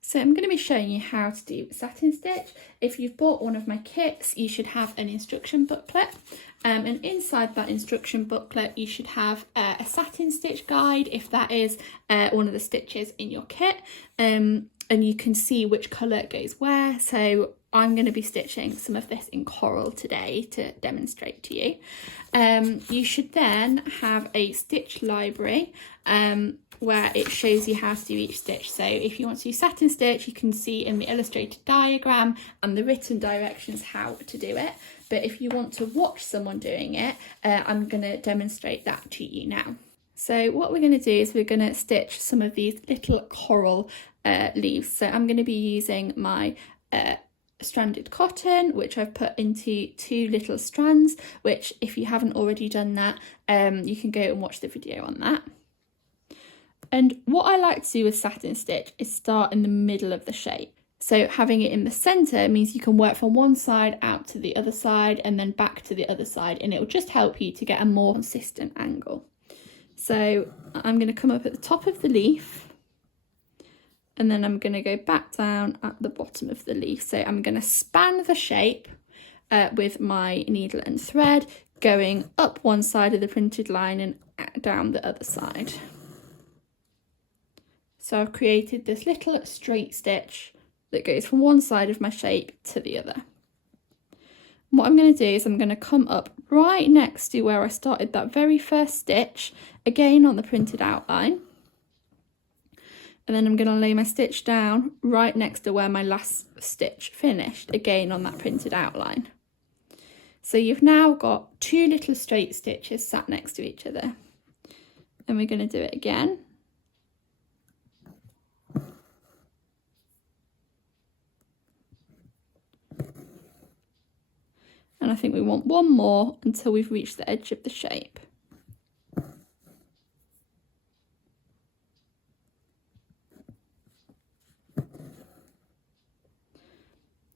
So I'm going to be showing you how to do satin stitch. If you've bought one of my kits, you should have an instruction booklet. And inside that instruction booklet, you should have a satin stitch guide, if that is one of the stitches in your kit. And you can see which colour goes where. So I'm going to be stitching some of this in coral today to demonstrate to you. You should then have a stitch library where it shows you how to do each stitch. So if you want to do satin stitch, you can see in the illustrated diagram and the written directions how to do it. But if you want to watch someone doing it, I'm going to demonstrate that to you now. So what we're going to do is we're going to stitch some of these little coral leaves. So I'm going to be using my stranded cotton, which I've put into 2 little strands, which if you haven't already done that, you can go and watch the video on that. And what I like to do with satin stitch is start in the middle of the shape. So having it in the centre means you can work from one side out to the other side and then back to the other side, and it will just help you to get a more consistent angle. So I'm going to come up at the top of the leaf, and then I'm going to go back down at the bottom of the leaf. So I'm going to span the shape with my needle and thread, going up one side of the printed line and down the other side. So I've created this little straight stitch that goes from one side of my shape to the other. And what I'm going to do is I'm going to come up right next to where I started that very first stitch, again on the printed outline. And then I'm going to lay my stitch down right next to where my last stitch finished, again on that printed outline. So you've now got 2 little straight stitches sat next to each other. And we're going to do it again. And I think we want one more until we've reached the edge of the shape.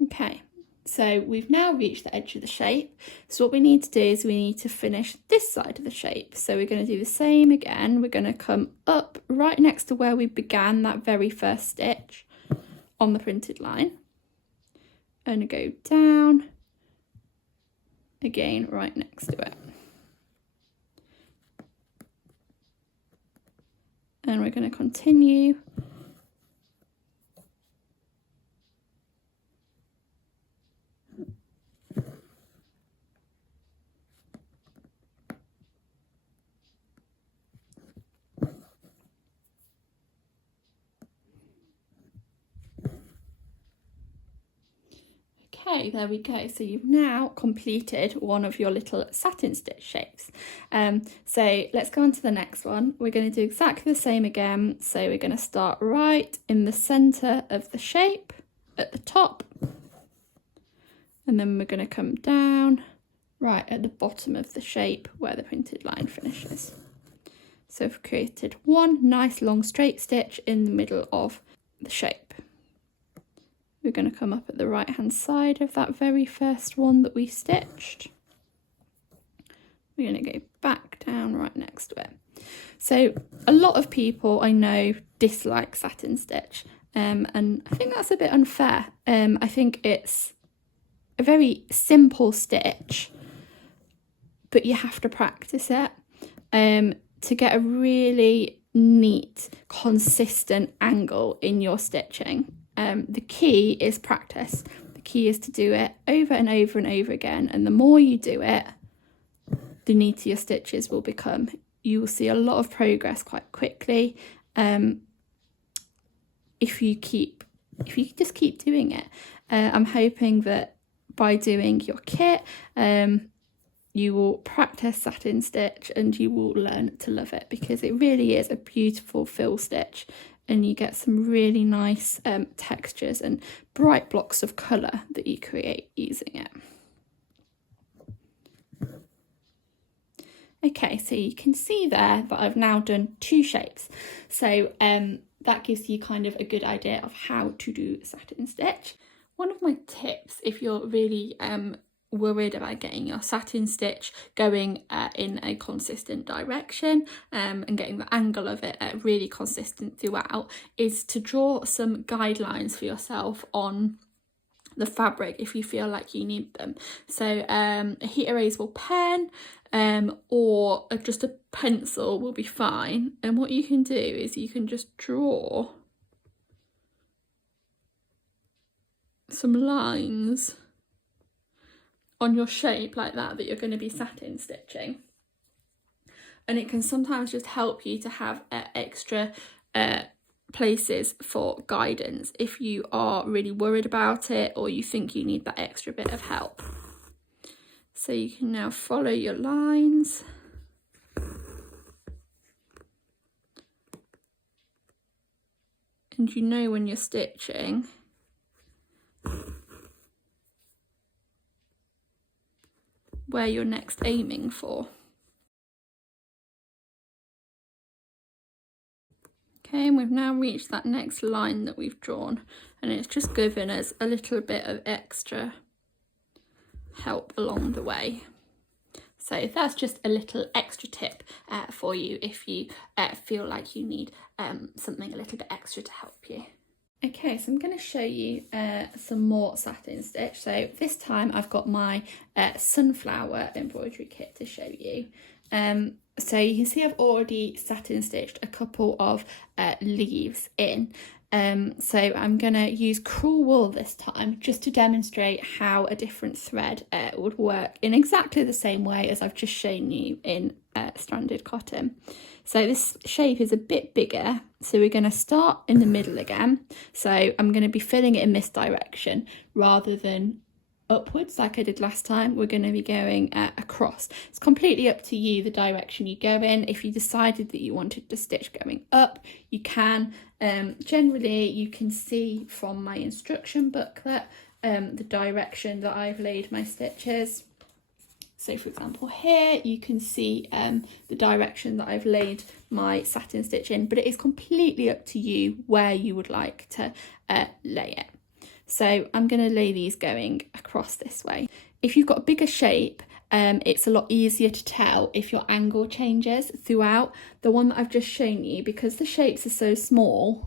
Okay, so we've now reached the edge of the shape. So what we need to do is we need to finish this side of the shape. So we're going to do the same again. We're going to come up right next to where we began that very first stitch on the printed line. And go down. Again, right next to it. And we're going to continue. Okay, there we go. So you've now completed one of your little satin stitch shapes. So let's go on to the next one. We're going to do exactly the same again. So we're going to start right in the centre of the shape at the top. And then we're going to come down right at the bottom of the shape where the printed line finishes. So we've created one nice long straight stitch in the middle of the shape. We're going to come up at the right hand side of that very first one that we stitched. We're going to go back down right next to it. So a lot of people I know dislike satin stitch, and I think that's a bit unfair. I think it's a very simple stitch, but you have to practice it to get a really neat, consistent angle in your stitching. The key is practice. The key is to do it over and over and over again, and the more you do it, the neater your stitches will become. You will see a lot of progress quite quickly if you just keep doing it. I'm hoping that by doing your kit, you will practice satin stitch and you will learn to love it, because it really is a beautiful fill stitch. And you get some really nice textures and bright blocks of colour that you create using it. Okay, so you can see there that I've now done 2 shapes. So that gives you kind of a good idea of how to do satin stitch. One of my tips, if you're really worried about getting your satin stitch going in a consistent direction and getting the angle of it really consistent throughout, is to draw some guidelines for yourself on the fabric if you feel like you need them. So a heat erasable pen or just a pencil will be fine, and what you can do is you can just draw some lines on your shape like that you're going to be satin stitching, and it can sometimes just help you to have extra places for guidance if you are really worried about it or you think you need that extra bit of help. So you can now follow your lines. And you know when you're stitching where you're next aiming for. Okay, and we've now reached that next line that we've drawn, and it's just given us a little bit of extra help along the way. So that's just a little extra tip for you if you feel like you need something a little bit extra to help you. Okay, so I'm going to show you some more satin stitch. So this time I've got my sunflower embroidery kit to show you. So you can see I've already satin stitched a couple of leaves in. So I'm going to use Crewel wool this time just to demonstrate how a different thread would work in exactly the same way as I've just shown you in stranded cotton. So this shape is a bit bigger, so we're going to start in the middle again. So I'm going to be filling it in this direction rather than upwards like I did last time. We're going to be going across. It's completely up to you the direction you go in. If you decided that you wanted to stitch going up, you can. Generally you can see from my instruction booklet the direction that I've laid my stitches. So for example here you can see the direction that I've laid my satin stitch in, but it is completely up to you where you would like to lay it. So I'm going to lay these going across this way. If you've got a bigger shape, it's a lot easier to tell if your angle changes throughout. The one that I've just shown you, because the shapes are so small,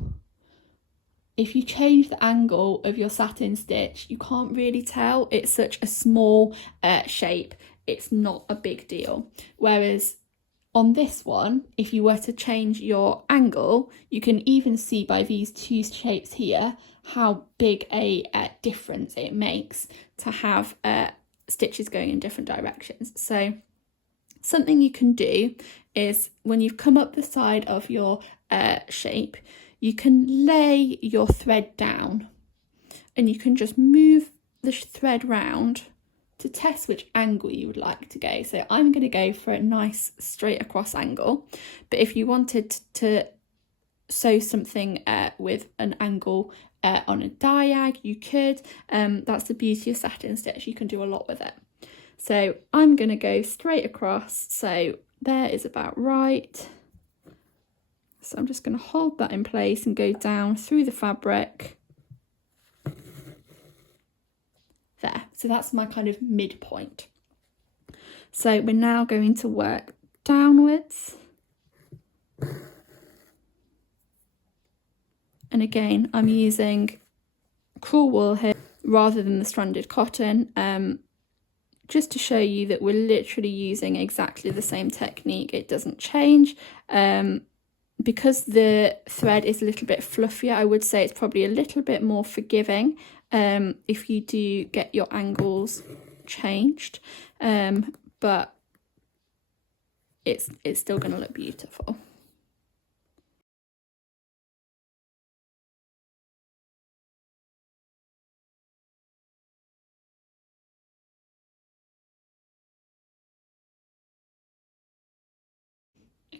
if you change the angle of your satin stitch, you can't really tell. It's such a small shape, it's not a big deal. Whereas on this one, if you were to change your angle, you can even see by these two shapes here how big a difference it makes to have stitches going in different directions. So something you can do is when you've come up the side of your shape, you can lay your thread down and you can just move the thread round to test which angle you would like to go. So I'm going to go for a nice straight across angle, but if you wanted to sew something with an angle on a diag, you could. That's the beauty of satin stitch, you can do a lot with it. So I'm going to go straight across, so there is about right. So I'm just going to hold that in place and go down through the fabric. There, so that's my kind of midpoint. So we're now going to work downwards. And again, I'm using Crewel wool here rather than the stranded cotton, just to show you that we're literally using exactly the same technique. It doesn't change. Because the thread is a little bit fluffier, I would say it's probably a little bit more forgiving if you do get your angles changed, but it's still going to look beautiful.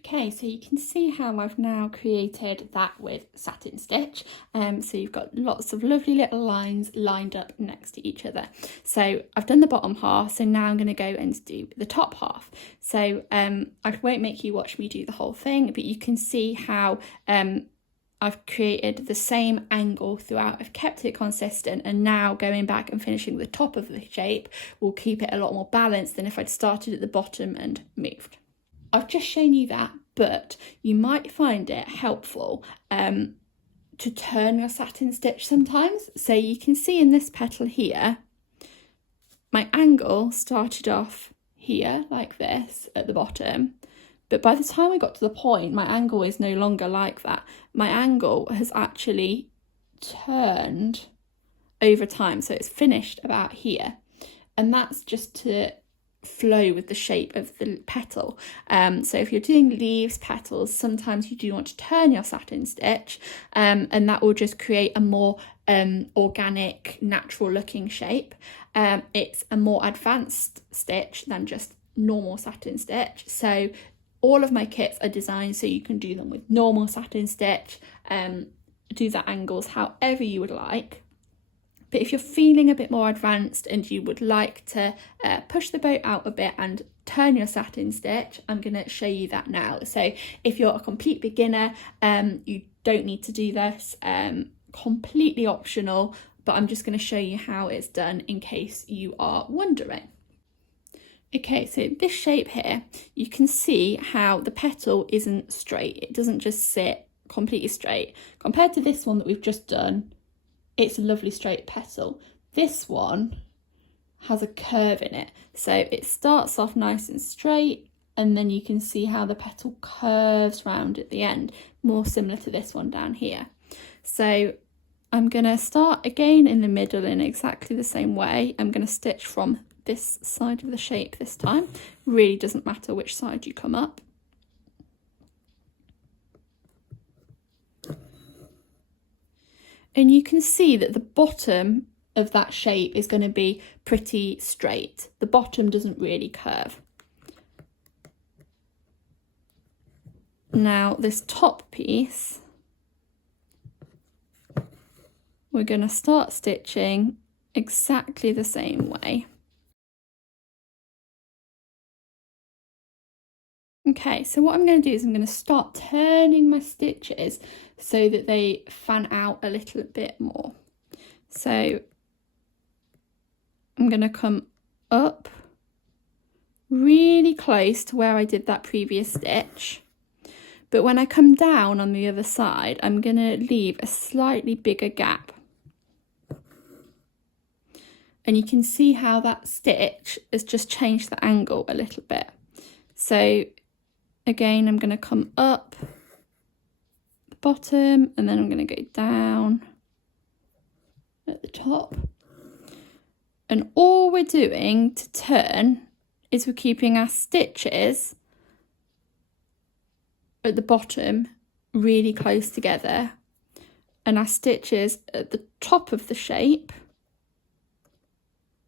Okay, so you can see how I've now created that with satin stitch. So you've got lots of lovely little lines lined up next to each other. So I've done the bottom half, so now I'm going to go and do the top half. So I won't make you watch me do the whole thing, but you can see how I've created the same angle throughout. I've kept it consistent, and now going back and finishing the top of the shape will keep it a lot more balanced than if I'd started at the bottom and moved. I've just shown you that, but you might find it helpful to turn your satin stitch sometimes. So you can see in this petal here, my angle started off here like this at the bottom, but by the time we got to the point, my angle is no longer like that. My angle has actually turned over time, so it's finished about here, and that's just to flow with the shape of the petal. So if you're doing leaves, petals, sometimes you do want to turn your satin stitch, and that will just create a more organic, natural looking shape. It's a more advanced stitch than just normal satin stitch. So all of my kits are designed so you can do them with normal satin stitch, do the angles however you would like. But if you're feeling a bit more advanced and you would like to push the boat out a bit and turn your satin stitch, I'm going to show you that now. So if you're a complete beginner, you don't need to do this, completely optional, but I'm just going to show you how it's done in case you are wondering. Okay, so this shape here, you can see how the petal isn't straight. It doesn't just sit completely straight. Compared to this one that we've just done, it's a lovely straight petal. This one has a curve in it. So it starts off nice and straight, and then you can see how the petal curves round at the end, more similar to this one down here. So I'm going to start again in the middle in exactly the same way. I'm going to stitch from this side of the shape this time. Really doesn't matter which side you come up. And you can see that the bottom of that shape is going to be pretty straight. The bottom doesn't really curve. Now this top piece, we're going to start stitching exactly the same way. Okay, so what I'm going to do is I'm going to start turning my stitches so that they fan out a little bit more. So I'm going to come up really close to where I did that previous stitch. But when I come down on the other side, I'm going to leave a slightly bigger gap. And you can see how that stitch has just changed the angle a little bit. So again, I'm going to come up the bottom, and then I'm going to go down at the top. And all we're doing to turn is we're keeping our stitches at the bottom really close together, and our stitches at the top of the shape,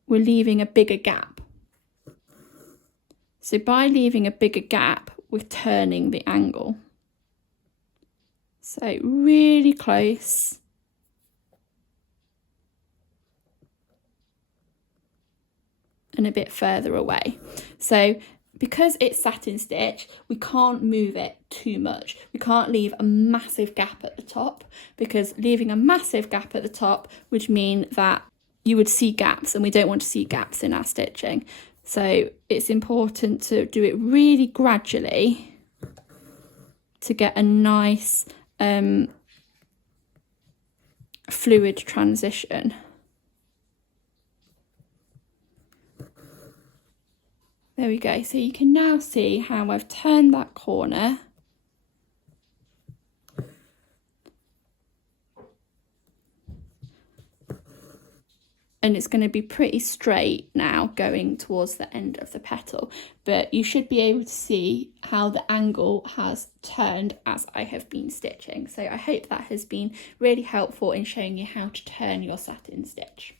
we're leaving a bigger gap. So by leaving a bigger gap, we're turning the angle. So really close. And a bit further away. So because it's satin stitch, we can't move it too much. We can't leave a massive gap at the top, because leaving a massive gap at the top would mean that you would see gaps, and we don't want to see gaps in our stitching. So it's important to do it really gradually to get a nice fluid transition. There we go. So you can now see how I've turned that corner. And it's going to be pretty straight now going towards the end of the petal. But you should be able to see how the angle has turned as I have been stitching. So I hope that has been really helpful in showing you how to turn your satin stitch.